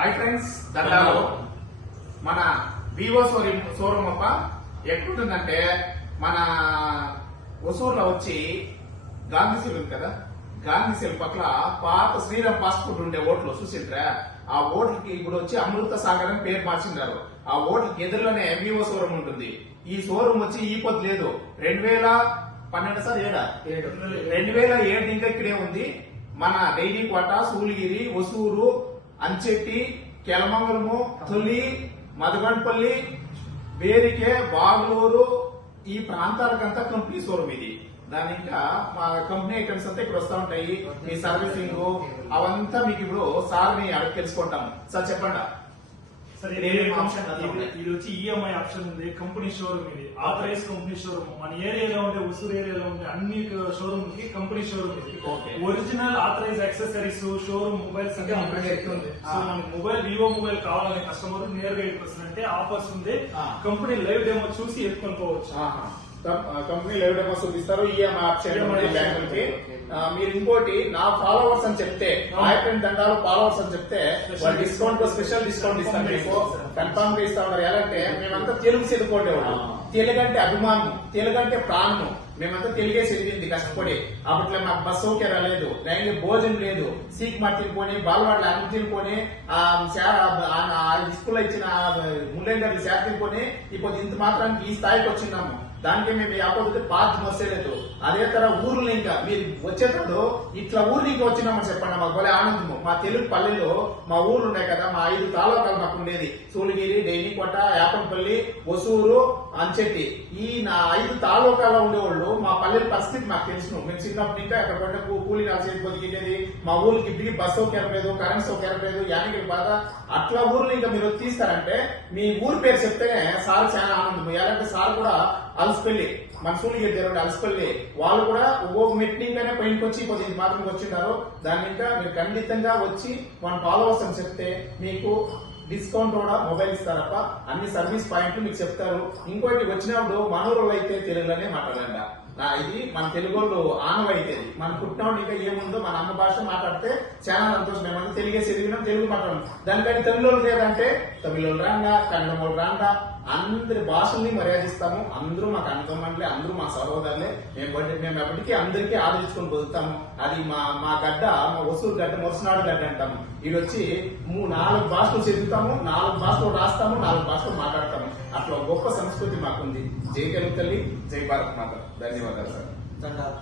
Hi friends దండాలు మన Vivo showroom showroom అప్ప ఎట్లుంటుందంటే మన ఒసూరులో వచ్చి గాంధీ సెల్ ఉంది కదా? గాంధీ సెల్ పక్కల పాత శ్రీరామ్ ఫాస్ట్ ఫుడ్ ఉండే ఓట్లు చూసింట్రా ఆ ఓట్లకి ఇప్పుడు వచ్చి అమృత సాగర్ అని పేరు మార్చిండారు. ఆ ఓట్లకి ఎదురులోనే వివో షోరూమ్ ఉంటుంది. ఈ షోరూమ్ వచ్చి ఈ పొద్దు లేదు. రెండు వేల పన్నెండు సార్ ఏడా? రెండు వేల ఏడు ఇంకా ఇక్కడే ఉంది. మన డైలీ కోట సూలిగిరి ఒసూరు అంచెట్టి కెలమంగళము తొలి మదగంపల్లి వేరికే బాగులూరు ఈ ప్రాంతాలకంతా కంపెనీ షోరూమ్ ఇది దాని ఇంకా మా కంపెనీ ఐటమ్స్ అంతా ఇక్కడ వస్తా ఉంటాయి. మీ సర్వీసింగ్ అవంతా మీకు ఇప్పుడు సార్ని అడిగి తెలుసుకుంటాం సార్ చెప్పండి? ఇది option ఇది- వచ్చి ఈఎంఐ ఆప్షన్ ఉంది కంపెనీ షోరూమ్ ఇది ఆథరైజ్ కంపెనీ షోరూమ్ మన ఏరియాలో ఉండే ఉసూరు ఏరియాలో ఉండే అన్ని షోరూమ్కి కంపెనీ షోరూమ్ ఇది. Original authorise accessories showroom mobiles అంటే. సో మనకి మొబైల్ వివో మొబైల్ కావాలనే కస్టమర్ నేరుగా ఇక్కడికి వస్తుందంటే ఆఫర్స్ ఉంది. కంపెనీ లైవ్ డెమో చూసి ఎత్తుకొని పోవచ్చు. కంపెనీ లైవ్ డెమో చూపిస్తారు ఈఎంఐ ఆప్షన్. బ్యాంకులకి మీరు ఇంకోటి నా ఫాలోవర్స్ అని చెప్తే అవును. ఆయకన్ దండాలు ఫాలోవర్స్ అని చెప్తే వాళ్ళు డిస్కౌంట్ స్పెషల్ డిస్కౌంట్ ఇస్తాం మీకు. కన్ఫర్మ్గా ఇస్తా ఉన్నారు ఎలా అంటే మేమంతా తెలుగు చదువుకోండేవాడు ఆ. తెలుగంటే అభిమానం తెలుగంటే ప్రాణం మేమంతా తెలుగే చదివింది కష్టపడి అప్పట్లో మాకు బస్ సౌకర్యం లేదు రైలు భోజనం లేదు సీక్ మార్చి పోని బాలవాడలు అన్ని తినుకొని ఆ స్కూల్లో ఇచ్చిన ముల్లెంగర్లు శాఖ తినుకొని ఇప్పుడు ఇంత మాత్రానికి ఈ స్థాయికి వచ్చినాము దానికి మేము ఆపోజిట్ పార్టీ వస్తలేదు అదే తర ఊర్లు ఇంకా. మీరు వచ్చేటప్పుడు ఇట్లా ఊరు ఇంకా వచ్చినామని చెప్పండి. మాకు భలే ఆనందము. మా తెలుగు పల్లెల్లో మా ఊర్లు ఉన్నాయి కదా. మా ఐదు తాలూకాలు మాకు ఉండేది. సూలిగిరి డైనికోట యాపంపల్లి ఒసూరు అంచెట్టి. ఈ నా ఐదు తాలూకాలో ఉండేవాళ్ళు మా పల్లెల పరిస్థితి మాకు తెలుసు మేము చిన్నప్పటి ఇంకా అక్కడ పడ్డ కూ- కూలి కాల్చేది బతికేది మా ఊరికి ఇప్పటికి బస్ సౌకర్యం లేదు కరెంట్ సౌకర్యం లేదు యానికి బాధ. అట్లా ఊర్లు ఇంకా మీరు తీస్తారంటే మీ ఊరు పేరు చెప్తే సార్ చాలా ఆనందం ఎలాంటి సార్ కూడా అలసిపల్లి మన సూలిగిరి దగ్గర అలసిపల్లి వాళ్ళు కూడా ఒక్కొక్క మెట్నింగ్గానే పైనకి వచ్చి ఇది మాత్రం వచ్చింటారు దాని ఇంకా మీరు ఖండితంగా వచ్చి మన ఫాలోవర్స్ అని చెప్తే మీకు డిస్కౌంట్ కూడా మొబైల్ ఇస్తారప్ప. అన్ని సర్వీస్ పాయింట్లు మీకు చెప్తారు. ఇంకోటి వచ్చినప్పుడు మనూరులో అయితే తెలుగులోనే మాట్లాడండి. ఇది మన తెలుగు వాళ్ళు ఆనవైతే మన పుట్టినోడు ఇంకా ఏముందో మన అమ్మ భాష మాట్లాడితే చాలా సంతోషం. మేమంతా తెలుగే చదివినాం తెలుగు మాట్లాడడం దానికంటే తమిళోళ్ళు లేదంటే తమిళ వాళ్ళు రాండా కన్నడ వాళ్ళు రాండా. అందరి భాషల్ని మర్యాదిస్తాము. అందరూ మాకు అనుకోమంటే అందరూ మా సహోదరులే మేము మేము ఎప్పటికీ అందరికీ ఆదరించుకొని బతుకుతాము. అది మా మా గడ్డ మా వసూరు గడ్డ మొరసనాడు గడ్డ అంటాము. ఇది వచ్చి మూ నాలుగు భాషలు చదువుతాము నాలుగు భాషలు రాస్తాము నాలుగు భాషలు మాట్లాడతాము. అట్లా గొప్ప సంస్కృతి మాకుంది. జై తెలుగు తల్లి జై భారత్ మాత. ధన్యవాదాలు. సార్ దండాలు